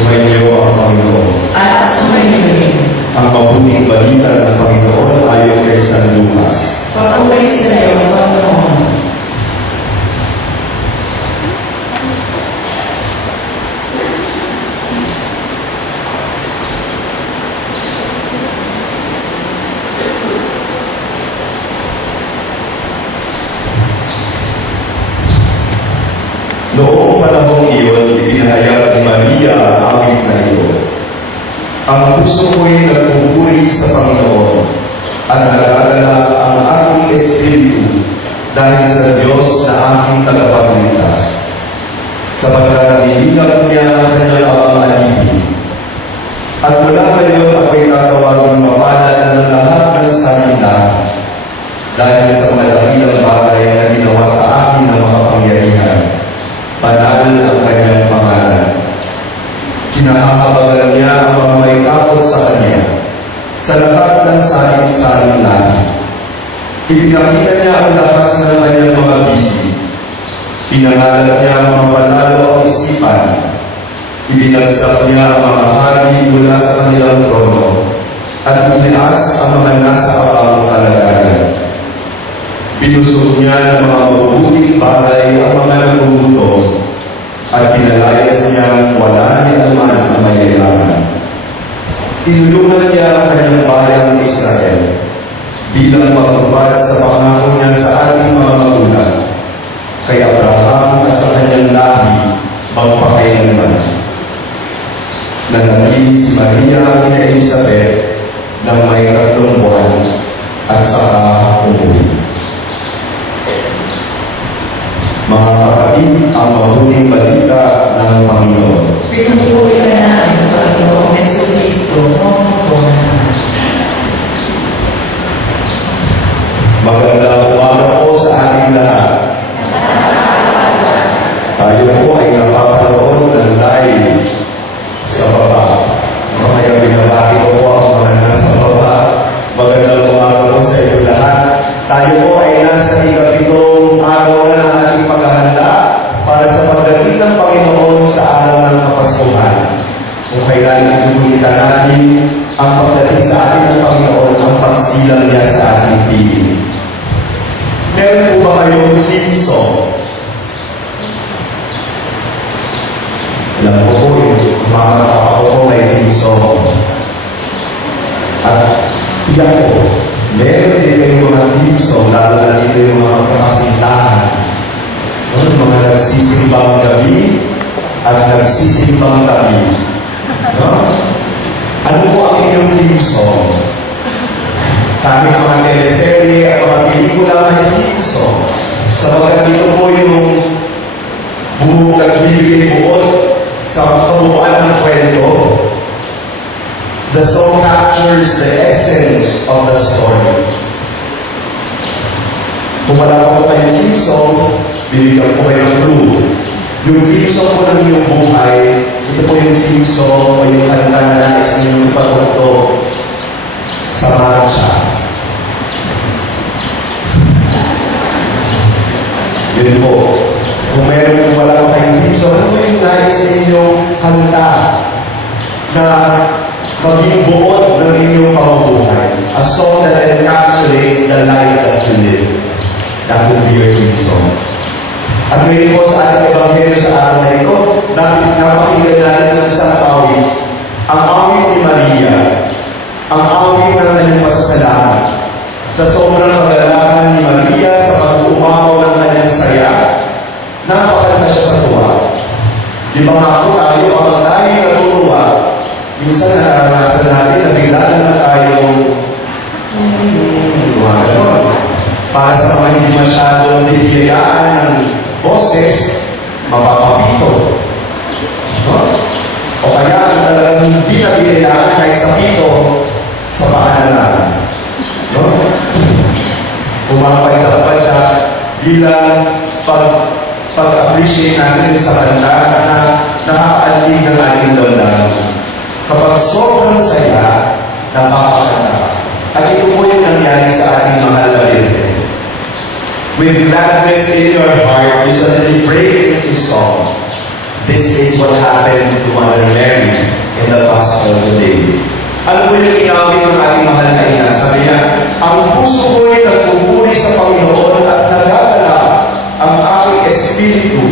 Sumainyo ang Panginoon. At sumainyo rin. Ang mabuting balita ng Panginoon ayon kay San Lucas. Papuri sa iyo, Panginoon. Noong panahong iyon, ipinahayag ni Maria ang awit na ito. Ang puso ko'y nagpupuri sa Panginoon at nag-aalala ang aking espiritu dahil sa Diyos na aking tagapagligtas. Sapagkat nilingap niya ang kanyang alipin. At mula ngayon ako'y tatawagin mapalad ng lahat ng sanlibutan dahil sa mga dakilang bagay na ginawa sa akin ng mga pangyarihan. Banal ang kanyang pangalan. Kinahahabagan niya ang mga may takot sa kanya sa lahat ng salit-saling langit. Ipinakita niya ang lakas ng kanyang mga bisi. Pinangalat niya ang mga panalo ang isipan. Ibinagsak niya ang mga hari mula sa kanilang trono at inias ang mga nasa kapang kalagayan. Binusog niya ng mga mabubuting bagay ang mga nagugutom at pinalayas niya wala ni naman ang mayayaman. Tinulungan niya ang kanyang bayang Israel bilang pagtupad sa pangako niya sa ating mga magulang kay Abraham at sa kanyang lahi magpakailanman. Nanatili si Maria kina Elizabeth ng may 3 buwan at saka umuwi. Mga kapatid, ang mabuting balita ng Panginoon. Pinupuri ka namin, Panginoong Jesucristo, noong buwan. Magandang umaga po sa ating lahat. Tayo po ay napapanood ng live sa baba. Kaya binabati ko po ang mga nasa baba. Magandang umaga po sa inyo lahat. Tayo po ay nasa 7 araw na ng ating paghahanda para sa pagdating ng Panginoon sa araw ng Kapaskuhan. Kung kailan inuulitan natin ang pagdating sa atin ng Panginoon, ang pagsilang niya sa ating piling. Meron po ba kayong theme song? Alam ko po, yung mga kapako po may theme song. At iyan po, meron din kayong mga theme song, lalo na dito yung mga magkakasintahan. Mga nagsisimbang gabi at nagsisimbang gabi. Ano po ang inyong theme song? Kahit mga teleserye at mga pelikula may theme song. Sabagat dito po yung nagbibigay buod sa kabuuan ng kwento. The song captures the essence of the story. Kung wala po kayong theme song, bibigyan po kayo ng clue. Yung theme song po ng iyong buhay, ito po yung theme song o yung kanta na nais ninyong ipagpunto sa marcha. Yun po. Kung meron wala po kayong theme song, ano po yung nais ninyong kanta na maging buod ng inyong pamumuhay? A song that encapsulates the life that you live. That will be your theme song. At ngayon po sa ating ebanghelyo sa araw na ito, napakinggan natin ng isang awit. Ang awit ni Maria. Ang awit ng kanyang pasasalamat. Sa sobrang kagalakan ni Maria sa pag-umapaw ng kanyang saya, napakanta siya sa tuwa. Di ba nga po tayo, kapag tayo natutuwa, minsan nararanasan natin na bigla na tayong gumagano'n. Para sa mga hindi masyadong bibiyayaan ng boses, mapapapito. O kaya talagang hindi na bibiyayaan kahit sa pito, sa paan na lang. Pumapagkat pa siya bilang pag-appreciate natin sa kanta na nakakaantig ng ating damdamin. Kapag sobrang saya, napapakanta ka. At ito po yung nangyari sa ating mahal na Birhen. With gladness in your heart, you suddenly break into song. This is what happened to Mother Mary in the Gospel today. Ano po yung inawit ng ating mahal na ina? Sabi niya, ang puso ko'y nagpupuri sa Panginoon at nagagalak ang aking espiritu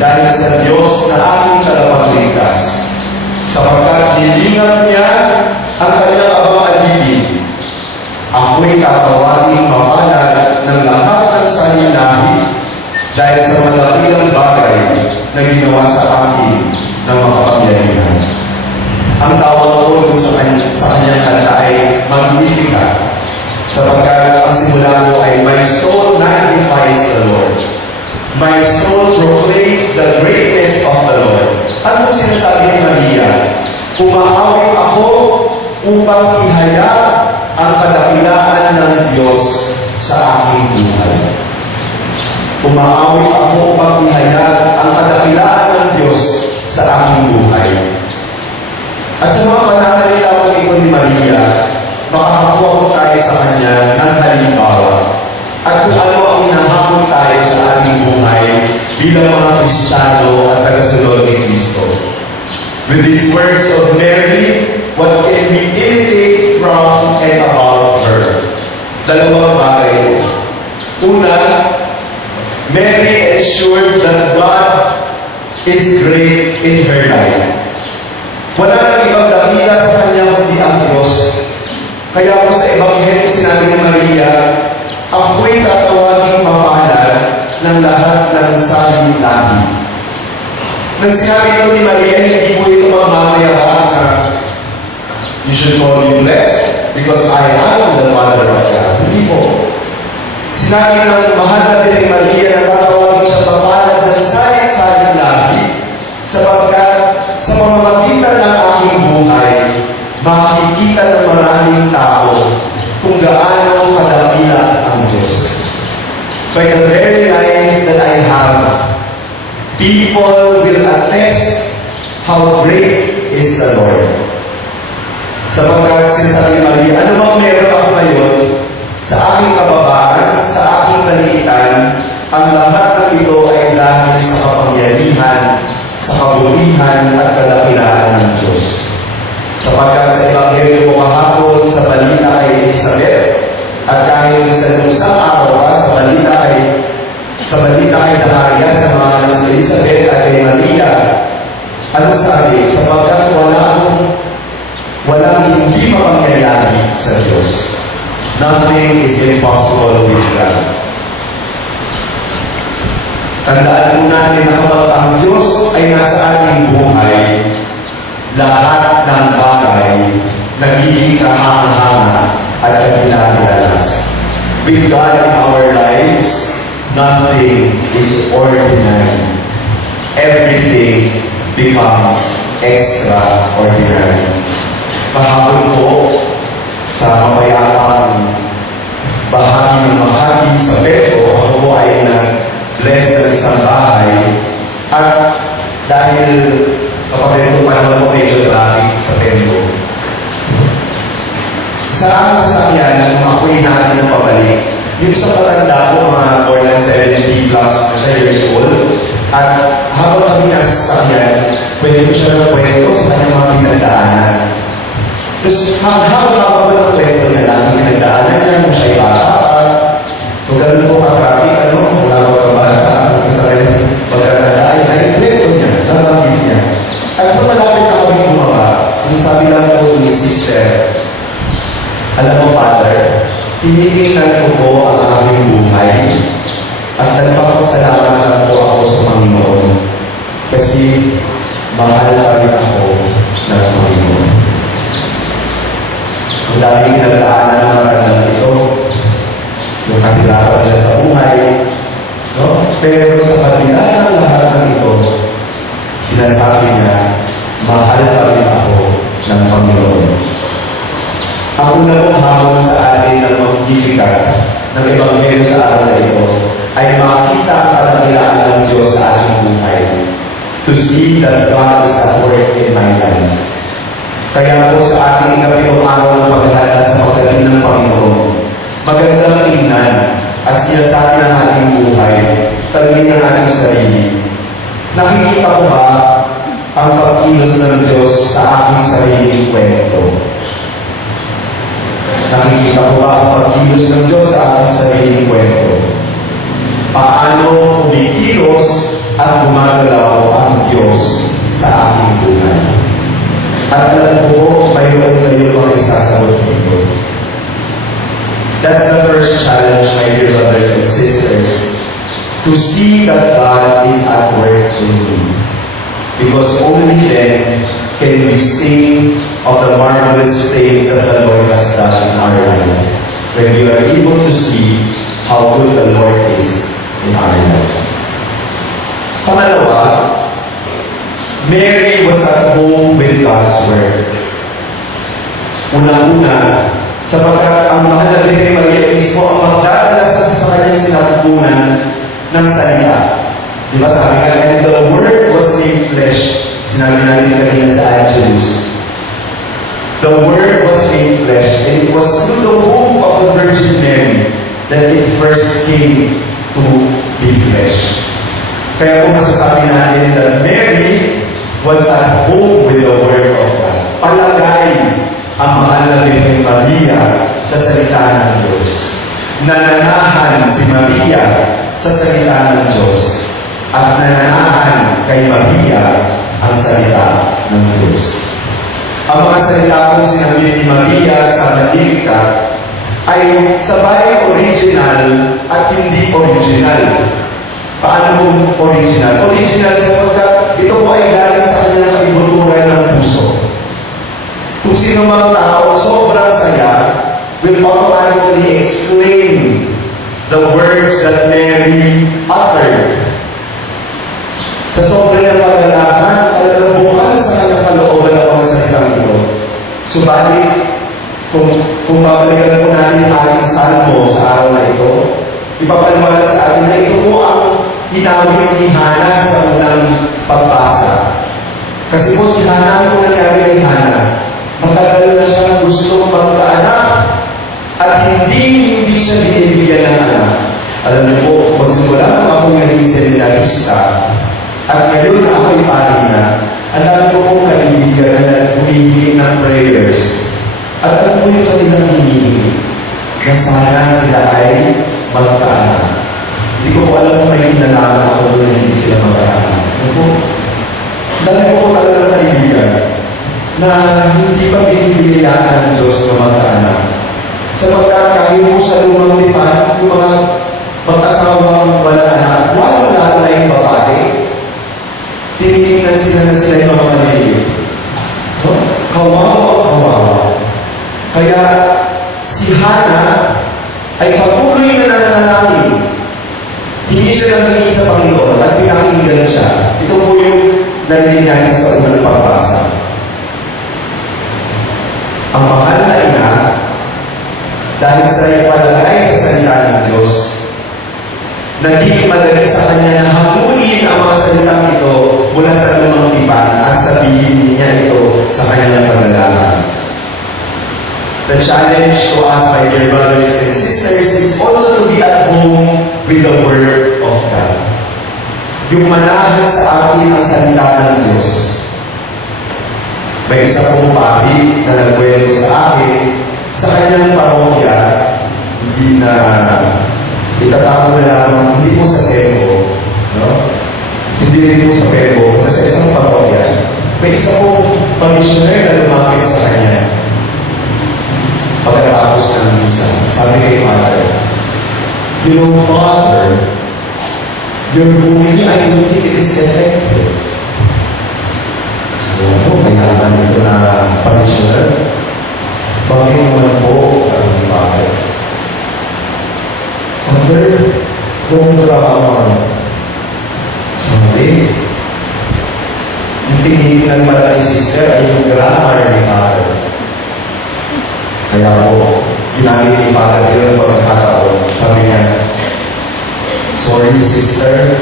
dahil sa Diyos na aking tagapagligtas. Sapagkat nilingap niya ang kanyang abang alibig. Ako'y tatawagin mapalad ng lahat ng saninahi dahil sa malakilang bagay na ginawa sa akin ng makapangyarihan. Ang tawag ko sa kanyang kanta ay Magnificat, sapagkat ang simula ko ay My soul magnifies the Lord. My soul proclaims the greatness of the Lord. Ano sinasabi ni Maria? Umaawit ako upang ihayag ang kadakilaan ng Diyos sa aking buhay. Umaawit ako upang ihayag ang kadakilaan ng Diyos sa aking buhay. At sa mga pananalita ko ito ni Maria, makakakuha ko tayo sa kanya ng halimbawa. At kung ano ang hinahamon tayo sa ating buhay bilang mga Kristiyano at tagasunod ni Kristo. With these words of Mary, what can we imitate from and about her? Dalawang bagay. Una, Mary ensured that God is great in her life. Wala nang ibang dakila sa kanya kundi ang Diyos. Kaya po sa Ebanghelyo sinabi ni Maria, ako'y tatawaging mapalad ng lahat ng saling lahi. Nang sinabi ito ni Maria, hindi po ito magmamayabang na you should call me blessed because I am the mother of God. Hindi po. Sinabi ng mahal na Birheng Maria na tatawagin siya mapalad ng saling lahi sapagkat sa pamamagitan ng aking buhay, makikita ng maraming tao kung gaano kadakila ang Diyos. By the very life that I have, people will attest how great is the Lord. Sapagkat sinasabi ni Maria, ano bang meron ako ngayon sa aking kababaan, sa aking kaliitan, ang lahat ng ito ay dahil sa kapangyarihan, sa kabutihan at kadakilaan ng Diyos. Sapagkat sa Ebanghelyo ko kahapon sa balita kay Elizabeth at kahit sa isang araw pa sa balita kay Zacharia sa mga anak sa Elizabeth at kay Maria, ano sabi? Sapagkat walang hindi mapangyayari sa Diyos. Nothing is impossible with God. Tandaan po natin na kapag ang Diyos ay nasa ating buhay, lahat ng bagay nagiging kahanga-hanga at kagilagilas. With God in our lives, nothing is ordinary. Everything becomes extraordinary. Kahapon po, sa mapayapang bahagi sa Petro, ako po ay nag-bless ng isang bahay at dahil kapag ito panahon po medyo traffic sa Petro. Sa aming sasakyan, nung ako'y natin ng pabalik, yung isang matanda po, mga more than 70 plus na siya years old, at habang kami nasa sasakyan, pwede ko siya ng kwento sa kanyang mga pinagdaanan. Tapos habang ng kwento niya lang, pinagdaanan niya, nung siya'y bata pa. So ganun po ka-traffic, wala ko ka-bata, kasakit pagkatanda, ay kwento niya, nabanggit niya. At nung malapit na kami bumaba, yung sabi lang po ni Sister, alam mo, Father, tinitingnan ko po ang aking buhay at nagpapasalamat lang po ako sa Panginoon kasi mahal pa rin ako ng Panginoon. Ang daming pinagdaanan ng matandang ito, yung kahirapan nila sa buhay, no? Pero sa kabila ng lahat ng ito, sinasabi niya, mahal pa rin ako ng Panginoon. Ang una pong hamon sa atin ng Magnificat ng Ebanghelyo sa araw na ito ay makita ang kadakilaan ng Diyos sa ating buhay. To see that God is at work in my life. Kaya po sa ating ikapitong araw ng paghahanda sa pagdating ng Panginoon, magandang tingnan at sinasabi ng ating buhay, tanungin ang ating sarili. Nakikita ko ba ang pagkilos ng Diyos sa aking sariling kwento? Nakikita ko ba ang pagkilos ng Diyos sa aking sariling kwento? Paano kumikilos at gumagalaw ang Diyos sa aking buhay? At alam ko, mayroon kayo mga isasagot dito. That's the first challenge, my dear brothers and sisters, to see that God is at work in me. Because only then can we sing of the marvelous things that the Lord has done in our life. When we are able to see how good the Lord is in our life. Pangalawa, Mary was at home with God's Word. Unang-una, sapagkat ang mahal na Birheng Maria mismo ang magdadala sa kanyang sinapupunan ng salita. Di ba sabi nga, and the Word was made flesh. Sinabi natin kanina sa Angelus. The Word was made flesh, and it was through the womb of the Virgin Mary that it first came to be flesh. Kaya kung masasabi natin that Mary was at home with the Word of God. Palagay ang mahal na Birheng Maria sa salita ng Diyos. Nananahan si Maria sa salita ng Diyos. At nananahan kay Maria ang salita ng Diyos. Ang mga salita kong sinabi ni Maria sa Magnificat ay sabay original at hindi original. Paano kung original? Original sapagkat ito po ay galing sa kanyang kaibuturan ng puso. Kung sino mang tao sobrang saya will automatically exclaim the words that Mary uttered. Sa sobrang paglalakad, talagang bukal sa kanyang kalooban ang mga salitang ito. Subalit, kung babalikan po natin ang ating salmo sa araw na ito, ipapaliwanag sa atin na ito po ang tinawag ni Hana sa unang pagbasa. Kasi po si Hana, kung nangyari kay Hana, matagal na siya gusto magkaanak at hindi siya binibigyan ng anak. Alam niyo po, magsimula nung ako naging seminarista at ngayon ako'y pari na, ang dami ko pong kaibigan na humihingi ng prayers. At ano po yung kanilang hinihingi? Na sana sila ay magkaanak. Hindi ko alam kung may kinalaman ako doon na hindi sila magkaanak. Ano po? Dami ko po talagang kaibigan na hindi pa binibigyan ng Diyos na magkaanak. Sapagkat kahit po sa lumang lipan, yung mga mag-asawang wala anak, wala na yung babae, tinitingnan sila na sila yung mga maliliit. No? Kawawa. Kaya si Hana ay patuloy na nananalangin. Hindi siya nangingin sa Panginoon at pinakinggan siya. Ito po yung narinig natin sa unang pagbasa. Ang mahal na ina, dahil sa ipalagay sa salita ng Diyos, naging madali sa kanya na hamunin ang mga salitang ito mula sa lumang tipan at sabihin niya ito sa kanyang paglalakad. The challenge to us, my dear brothers and sisters, is also to be at home with the Word of God. Yung manahan sa atin ang salita ng Diyos. May isa pong pari na nagkwento sa akin, sa kanyang parokya, hindi na itatago na lamang, hindi po sa Sebo, no? Hindi rin po sa Pebo, sa isang parokya. May isa pong pamisyoner na lumapit sa kanya. Pagkatapos ng misa, sabi kay Father, you know, Father, your homily, I don't think it is effective. So, kailangan ito na pamisyoner. Bakit naman po, sabi ni Father? Father, kung drama, sabi, yung tinitingnan pala ni Sister ay yung grammar ni Father. Kaya po, ginamit ni Father yung pagkakataon. Sabi niya, sorry sister,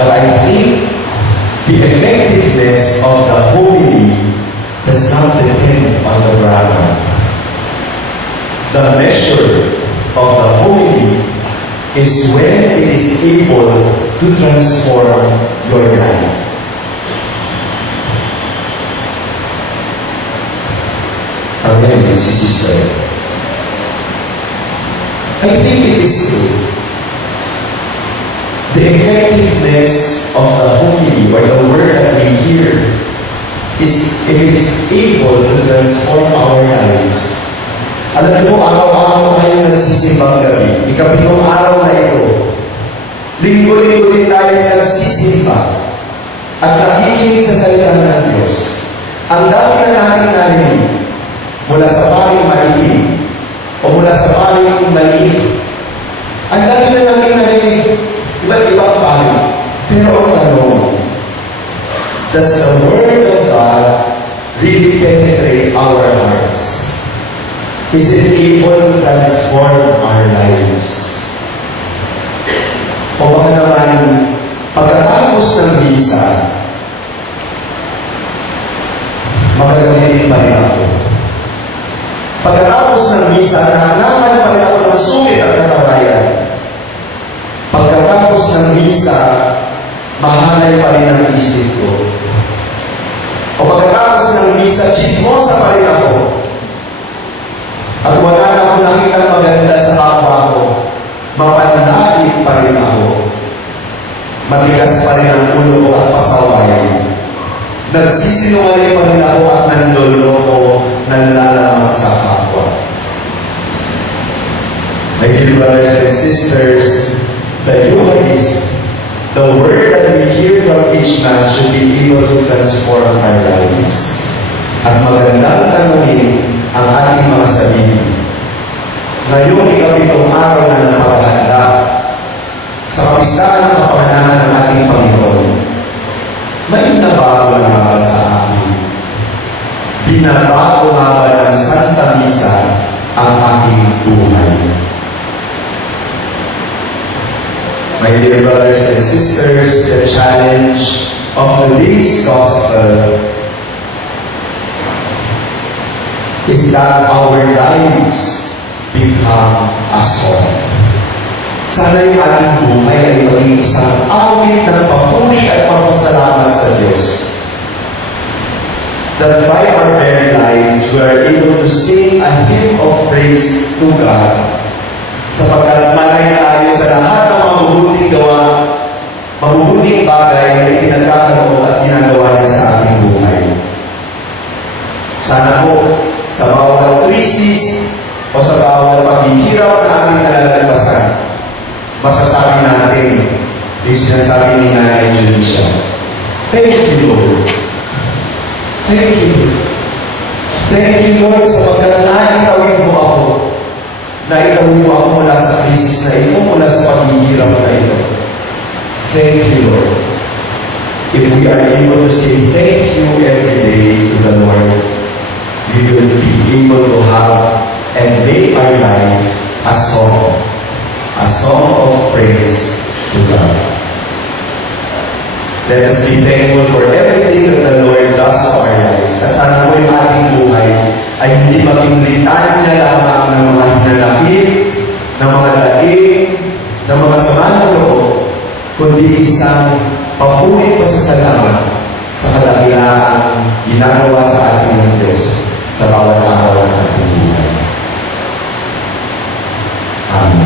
but I think the effectiveness of the homily does not depend on the grammar. The measure of the homily is when it is able to transform your life. Amen, si sister. I think it is true. The effectiveness of the homily or the word that we hear is if it is able to transform our lives. Alam niyo, araw-araw tayo nagsisimbang gabi. Ikapitong araw na ito. Linggo-linggo din tayo nagsisimba at nakikinig sa salita ng Diyos. Ang dami na natin narinig mula sa paring maliit o mula sa paring maliit. Ang dami na natin narinig iba't ibang paring. Pero ang tanong, does the Word of God really penetrate our hearts? Is it able to transform our lives? O baka naman, pagkatapos ng misa, magagamitin pa rin ako. Pagkatapos ng misa, nahanapan pa rin ako ng sungit at katabayan. Pagkatapos ng misa, mahalay pa rin ang isip ko. O pagkatapos ng misa, chismosa pa rin ako. At wala na akong nakita maganda sa kapwa ko. Mapanlait pa rin ako. Matigas pa rin ang ulo ko at pasawayan. Nagsisinungaling pa rin ako at nanloloko, nanlalamang sa kapwa. My dear brothers and sisters, the Eucharist, the word that we hear from each Mass should be able to transform our lives. At magandang tanungin ang ating mga sarili. Ngayong ikapitong araw na napaghanda sa kapistahan ng kapanganahan ng ating Panginoon, may nabago na ba sa akin? Binabago nga ba ng Santa Misa ang aking buhay? My dear brothers and sisters, the challenge of today's Gospel is that our lives become a song. Sana yung ating buhay ay maging isang awit ng papuri at papasalamat sa Diyos. That by our very lives, we are able to sing a hymn of praise to God. Sapagkat malay tayo sa lahat ng mabubuting gawa, mabubuting bagay na pinagkakaroon at ginagawa niya sa ating buhay. Sana po, sa bawat krisis o sa bawat paghihirap na aming nalalagpasan, masasabi natin, yung sinasabi ni Nanay Julicia, thank you, Lord. Thank you. Thank you, Lord, sapagkat naitawid mo ako. Naitawid mo ako mula sa krisis na ito, mula sa paghihirap na ito. Thank you, Lord. If we are able to say thank you every day to the Lord, we will be able to have and make our life a song of praise to God. Let us be thankful for everything that the Lord does for our lives. At sana po yung ating buhay ay hindi maging litanya lamang ng mga hinanakit, ng mga daing, ng mga sama ng loob, kundi isang papulit pasasalamat sa kadakilaan ginagawa sa ating ng Diyos sa bawat araw ng ating buhay. Amen.